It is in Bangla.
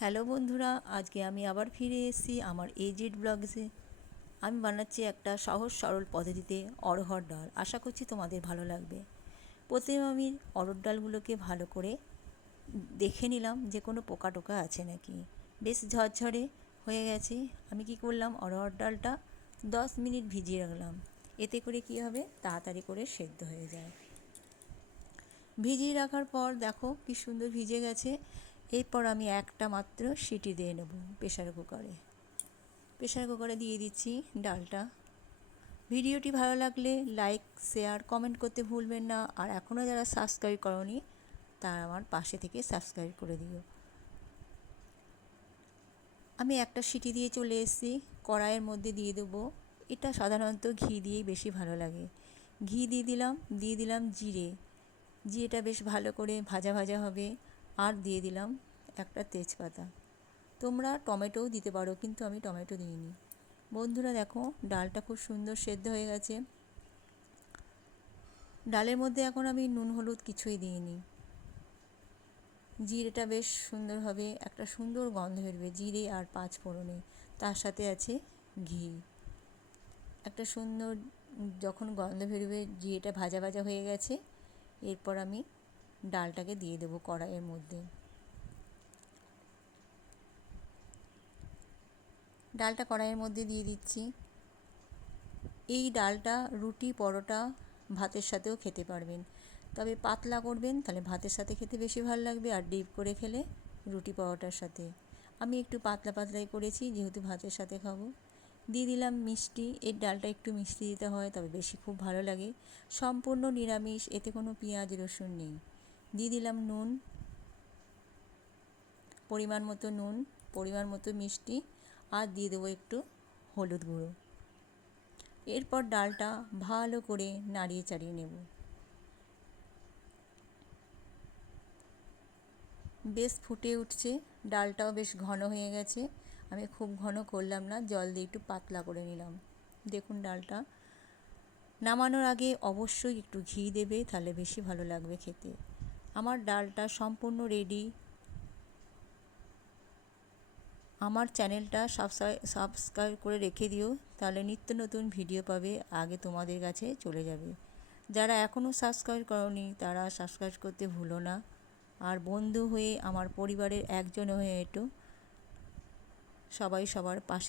হ্যালো বন্ধুরা, আজকে আমি আবার ফিরে এসেছি আমার এজেড ব্লগসে। আমি বানাচ্ছি একটা সহজ সরল পদ্ধতিতে অড়হর ডাল। আশা করছি তোমাদের ভালো লাগবে। প্রথমে আমি অড়হর ডালগুলোকে ভালো করে দেখে নিলাম যে কোনো পোকা টোকা আছে নাকি। বেশ ঝরঝরে হয়ে গেছে। আমি কি করলাম, অড়হর ডালটা 10 মিনিট ভিজিয়ে রাখলাম। এতে করে কি হবে, তাড়াতাড়ি করে সেদ্ধ হয়ে যায়। ভিজিয়ে রাখার পর দেখো কি সুন্দর ভিজে গেছে। এরপর আমি একটা মাত্র সিটি দিয়ে নেব প্রেশার কুকারে দিয়ে দিচ্ছি ডালটা। ভিডিওটি ভালো লাগলে লাইক, শেয়ার, কমেন্ট করতে ভুলবেন না। আর এখনও যারা সাবস্ক্রাইব করোনি তারা আমার পাশে থেকে সাবস্ক্রাইব করে দিও। আমি একটা সিটি দিয়ে চলে এসেছি। কড়াইয়ের মধ্যে দিয়ে দেবো, এটা সাধারণত ঘি দিয়েই বেশি ভালো লাগে। ঘি দিয়ে দিলাম জিরেটা বেশ ভালো করে ভাজা ভাজা হবে। আর দিয়ে দিলাম একটা তেজপাতা। তোমরা টমেটোও দিতে পারো, কিন্তু আমি টমেটো দিইনি। বন্ধুরা দেখো, ডালটা খুব সুন্দর সেদ্ধ হয়ে গেছে। ডালের মধ্যে এখন আমি নুন হলুদ কিছুই দিইনি। জিরেটা বেশ সুন্দর হবে, একটা সুন্দর গন্ধ বেরবে জিরে আর পাঁচ ফোড়নে। তার সাথে আছে ঘি। একটা সুন্দর যখন গন্ধ বেরোবে, জিরেটা ভাজা ভাজা হয়ে গেছে, এরপর আমি ডালটাকে দিয়ে দেবো কড়াইয়ের মধ্যে। ডালটা কড়াইয়ের মধ্যে দিয়ে দিচ্ছি। এই ডালটা রুটি, পরোটা, ভাতের সাথেও খেতে পারবেন। তবে পাতলা করবেন, তাহলে ভাতের সাথে খেতে বেশি ভালো লাগবে, আর ডিপ করে খেলে রুটি পরোটার সাথে। আমি একটু পাতলা পাতলাই করেছি, যেহেতু ভাতের সাথে খাবো। দিয়ে দিলাম মিষ্টি। এই ডালটা একটু মিষ্টি দিতে হয়, তবে বেশি খুব ভালো লাগে। সম্পূর্ণ নিরামিষ, এতে কোনো পেঁয়াজ রসুন নেই। দিয়ে দিলাম নুন, পরিমাণ মতো নুন, পরিমাণ মতো মিষ্টি, আর দিয়ে দেবো একটু হলুদ গুঁড়ো। এরপর ডালটা ভালো করে নাড়িয়ে চাড়িয়ে নেব। বেশ ফুটে উঠছে, ডালটাও বেশ ঘন হয়ে গেছে। আমি খুব ঘন করলাম না, জল দিয়ে একটু পাতলা করে নিলাম। দেখুন ডালটা নামানোর আগে অবশ্যই একটু ঘি দেবে, তাহলে বেশি ভালো লাগবে খেতে। আমার ডালটা সম্পূর্ণ রেডি। আমার চ্যানেলটা সাবস্ক্রাইব করে রেখে দিও, তাহলে নিত্য নতুন ভিডিও পাবে, আগে তোমাদের কাছে চলে যাবে। যারা এখনও সাবস্ক্রাইব করোনি তারা সাবস্ক্রাইব করতে ভুলো না। আর বন্ধু হয়ে, আমার পরিবারের একজন হয়ে একটু সবাই সবার পাশে